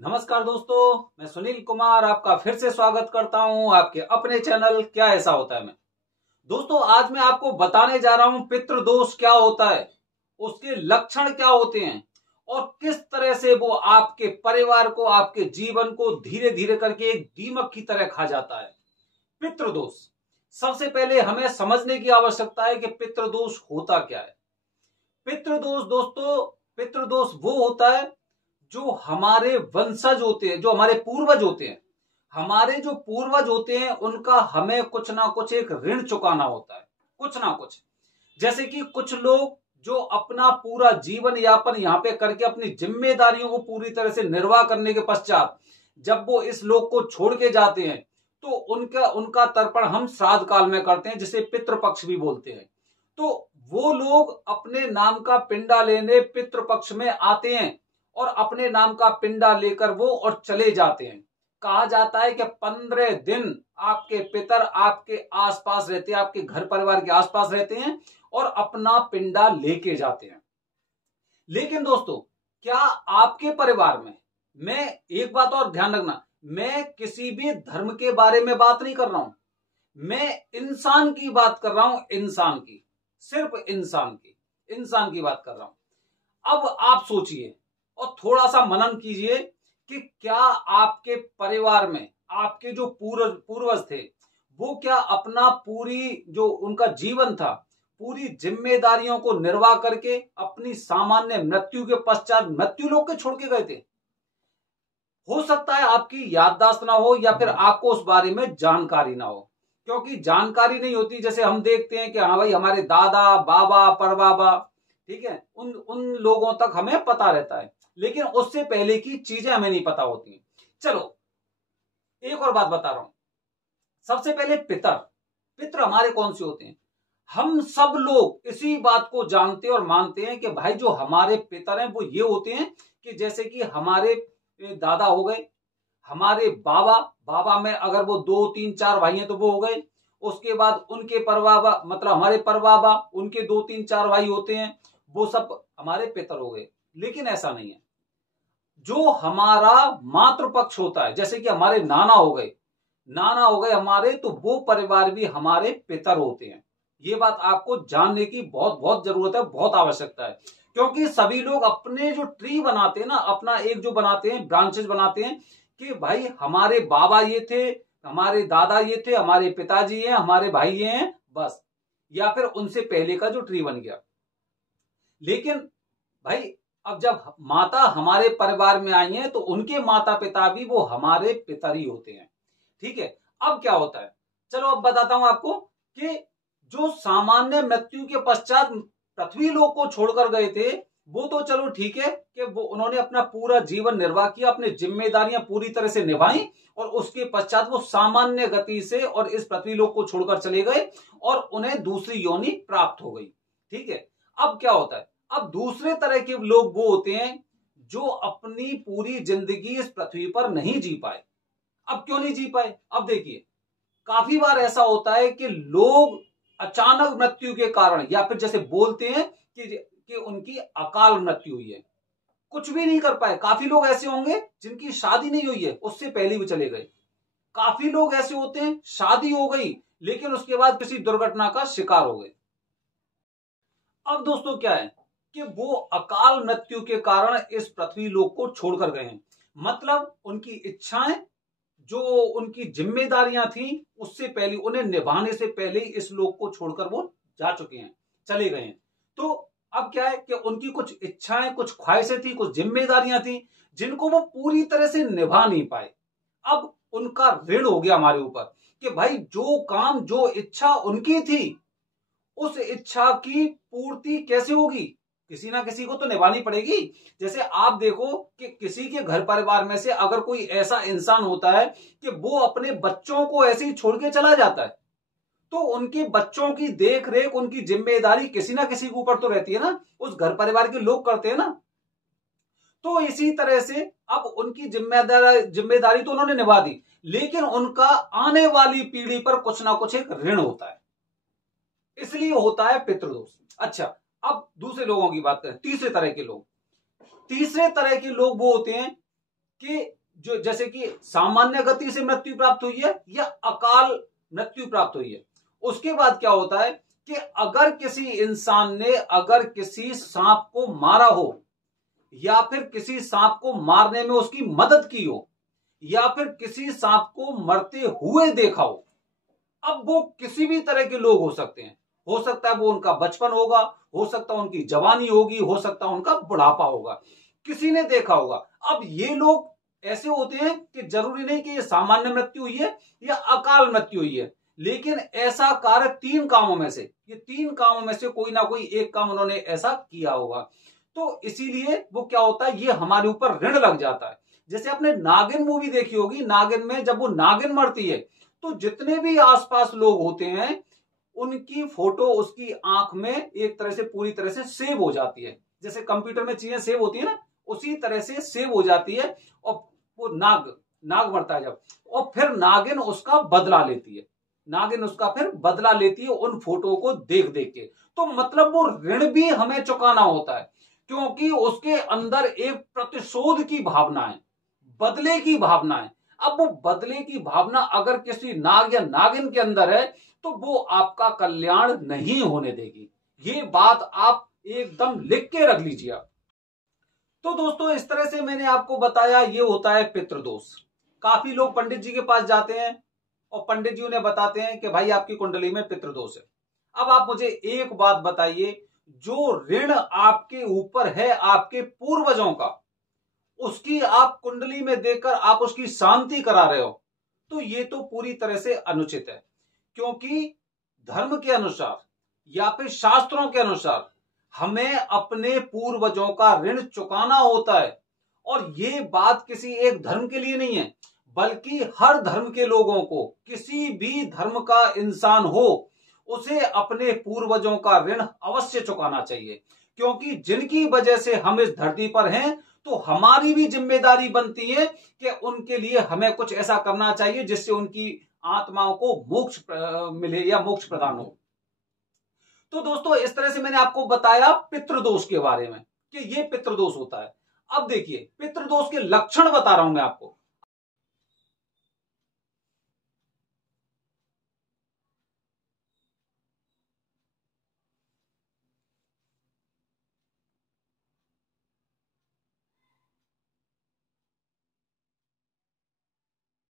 नमस्कार दोस्तों, मैं सुनील कुमार आपका फिर से स्वागत करता हूं आपके अपने चैनल क्या ऐसा होता है में। दोस्तों, आज मैं आपको बताने जा रहा हूं पितृदोष क्या होता है, उसके लक्षण क्या होते हैं और किस तरह से वो आपके परिवार को, आपके जीवन को धीरे धीरे करके एक दीमक की तरह खा जाता है। पितृदोष, सबसे पहले हमें समझने की आवश्यकता है कि पितृदोष होता क्या है। पितृदोष दोस्तों, पितृदोष वो होता है जो हमारे वंशज होते हैं, जो हमारे पूर्वज होते हैं, हमारे जो पूर्वज होते हैं उनका हमें कुछ ना कुछ एक ऋण चुकाना होता है, कुछ ना कुछ। जैसे कि कुछ लोग जो अपना पूरा जीवन यापन यहाँ पे करके अपनी जिम्मेदारियों को पूरी तरह से निर्वाह करने के पश्चात जब वो इस लोक को छोड़ के जाते हैं तो उनका उनका तर्पण हम श्राद्ध काल में करते हैं, जिसे पितृपक्ष भी बोलते हैं। तो वो लोग अपने नाम का पिंडा लेने पितृपक्ष में आते हैं और अपने नाम का पिंडा लेकर वो और चले जाते हैं। कहा जाता है कि 15 दिन आपके पितर आपके आसपास रहते हैं, आपके घर परिवार के आसपास रहते हैं और अपना पिंडा लेके जाते हैं। लेकिन दोस्तों, क्या आपके परिवार में, मैं एक बात और ध्यान रखना, मैं किसी भी धर्म के बारे में बात नहीं कर रहा हूं, मैं इंसान की बात कर रहा हूं, इंसान की, सिर्फ इंसान की बात कर रहा हूं। अब आप सोचिए और थोड़ा सा मनन कीजिए कि क्या आपके परिवार में आपके जो पूर्वज थे वो क्या अपना पूरी जो उनका जीवन था, पूरी जिम्मेदारियों को निर्वाह करके अपनी सामान्य मृत्यु के पश्चात मृत्यु लोक के छोड़ के गए थे? हो सकता है आपकी याददाश्त ना हो या फिर आपको उस बारे में जानकारी ना हो, क्योंकि जानकारी नहीं होती। जैसे हम देखते हैं कि हाँ भाई, हमारे दादा बाबा परबाबा, ठीक है, उन उन लोगों तक हमें पता रहता है, लेकिन उससे पहले की चीजें हमें नहीं पता होती। चलो, एक और बात बता रहा हूं। सबसे पहले पितर हमारे कौन से होते हैं? हम सब लोग इसी बात को जानते और मानते हैं कि भाई जो हमारे पितर हैं वो ये होते हैं कि जैसे कि हमारे दादा हो गए, हमारे बाबा, बाबा में अगर वो 2 3 4 भाई हैं तो वो हो गए, उसके बाद उनके परबाबा मतलब हमारे परबाबा, उनके 2 3 4 भाई होते हैं, वो सब हमारे पितर हो गए। लेकिन ऐसा नहीं है। जो हमारा मातृ पक्ष होता है, जैसे कि हमारे नाना हो गए हमारे, तो वो परिवार भी हमारे पितर होते हैं। ये बात आपको जानने की बहुत बहुत जरूरत है, बहुत आवश्यकता है, क्योंकि सभी लोग अपने जो ट्री बनाते हैं ना, अपना एक जो बनाते हैं, ब्रांचेस बनाते हैं कि भाई हमारे बाबा ये थे, हमारे दादा ये थे, हमारे पिताजी हैं, हमारे भाई ये हैं, बस, या फिर उनसे पहले का जो ट्री बन गया। लेकिन भाई, अब जब माता हमारे परिवार में आई हैं तो उनके माता पिता भी वो हमारे पितर ही होते हैं। ठीक है, अब क्या होता है, चलो अब बताता हूं आपको कि जो सामान्य मृत्यु के पश्चात पृथ्वी लोक को छोड़कर गए थे वो तो चलो ठीक है कि वो उन्होंने अपना पूरा जीवन निर्वाह किया, अपनी जिम्मेदारियां पूरी तरह से निभाई और उसके पश्चात वो सामान्य गति से और इस पृथ्वी लोक को छोड़कर चले गए और उन्हें दूसरी योनि प्राप्त हो गई। ठीक है, अब क्या होता है, अब दूसरे तरह के लोग वो होते हैं जो अपनी पूरी जिंदगी इस पृथ्वी पर नहीं जी पाए। अब क्यों नहीं जी पाए? अब देखिए, काफी बार ऐसा होता है कि लोग अचानक मृत्यु के कारण, या फिर जैसे बोलते हैं कि उनकी अकाल मृत्यु हुई है, कुछ भी नहीं कर पाए। काफी लोग ऐसे होंगे जिनकी शादी नहीं हुई है, उससे पहले भी चले गए। काफी लोग ऐसे होते हैं शादी हो गई लेकिन उसके बाद किसी दुर्घटना का शिकार हो गए। अब दोस्तों क्या है कि वो अकाल मृत्यु के कारण इस पृथ्वी लोक को छोड़कर गए हैं, मतलब उनकी इच्छाएं, जो उनकी जिम्मेदारियां थी उससे पहले, उन्हें निभाने से पहले इस लोक को छोड़कर वो जा चुके हैं, चले गए हैं। तो अब क्या है कि उनकी कुछ इच्छाएं, कुछ ख्वाहिशें थी, कुछ जिम्मेदारियां थी जिनको वो पूरी तरह से निभा नहीं पाए। अब उनका ऋण हो गया हमारे ऊपर कि भाई जो काम, जो इच्छा उनकी थी, उस इच्छा की पूर्ति कैसे होगी? किसी ना किसी को तो निभानी पड़ेगी। जैसे आप देखो कि किसी के घर परिवार में से अगर कोई ऐसा इंसान होता है कि वो अपने बच्चों को ऐसे ही छोड़ के चला जाता है, तो उनके बच्चों की देख रेख, उनकी जिम्मेदारी किसी ना किसी के ऊपर तो रहती है ना, उस घर परिवार के लोग करते हैं ना। तो इसी तरह से अब उनकी जिम्मेदारी तो उन्होंने निभा दी, लेकिन उनका आने वाली पीढ़ी पर कुछ ना कुछ एक ऋण होता है, इसलिए होता है पितृदोष। अच्छा, अब दूसरे लोगों की बात करें, तीसरे तरह के लोग। तीसरे तरह के लोग वो होते हैं कि जो जैसे कि सामान्य गति से मृत्यु प्राप्त हुई है या अकाल मृत्यु प्राप्त हुई है। उसके बाद क्या होता है कि अगर किसी इंसान ने अगर किसी सांप को मारा हो या फिर किसी सांप को मारने में उसकी मदद की हो या फिर किसी सांप को मरते हुए देखा हो, अब वो किसी भी तरह के लोग हो सकते हैं। हो सकता है वो उनका बचपन होगा, हो सकता है उनकी जवानी होगी, हो सकता है उनका बुढ़ापा होगा, किसी ने देखा होगा। अब ये लोग ऐसे होते हैं कि जरूरी नहीं कि ये सामान्य मृत्यु हुई है या अकाल मृत्यु हुई है, लेकिन ऐसा कार्य तीन कामों में से, ये तीन कामों में से कोई ना कोई एक काम उन्होंने ऐसा किया होगा। तो इसीलिए वो क्या होता है, ये हमारे ऊपर ऋण लग जाता है। जैसे आपने नागिन मूवी देखी होगी, नागिन में जब वो नागिन मरती है तो जितने भी आसपास लोग होते हैं उनकी फोटो उसकी आंख में एक तरह से पूरी तरह से सेव हो जाती है। जैसे कंप्यूटर में चीजें सेव होती है ना, उसी तरह से सेव हो जाती है। और वो नाग मरता है जब, और फिर नागिन उसका बदला लेती है, नागिन उसका फिर बदला लेती है उन फोटो को देख देख के। तो मतलब वो ऋण भी हमें चुकाना होता है, क्योंकि उसके अंदर एक प्रतिशोध की भावना है, बदले की भावना है। अब वो बदले की भावना अगर किसी नाग या नागिन के अंदर है तो वो आपका कल्याण नहीं होने देगी। ये बात आप एकदम लिख के रख लीजिए आप। तो दोस्तों इस तरह से मैंने आपको बताया, ये होता है पितृदोष। काफी लोग पंडित जी के पास जाते हैं और पंडित जी उन्हें बताते हैं कि भाई आपकी कुंडली में पितृदोष है। अब आप मुझे एक बात बताइए, जो ऋण आपके ऊपर है आपके पूर्वजों का, उसकी आप कुंडली में देखकर आप उसकी शांति करा रहे हो, तो ये तो पूरी तरह से अनुचित है। क्योंकि धर्म के अनुसार या फिर शास्त्रों के अनुसार हमें अपने पूर्वजों का ऋण चुकाना होता है। और ये बात किसी एक धर्म के लिए नहीं है, बल्कि हर धर्म के लोगों को, किसी भी धर्म का इंसान हो, उसे अपने पूर्वजों का ऋण अवश्य चुकाना चाहिए। क्योंकि जिनकी वजह से हम इस धरती पर हैं, तो हमारी भी जिम्मेदारी बनती है कि उनके लिए हमें कुछ ऐसा करना चाहिए जिससे उनकी आत्माओं को मोक्ष मिले या मोक्ष प्रदान हो। तो दोस्तों इस तरह से मैंने आपको बताया पितृदोष के बारे में कि ये पितृदोष होता है। अब देखिए पितृदोष के लक्षण बता रहा हूं मैं आपको।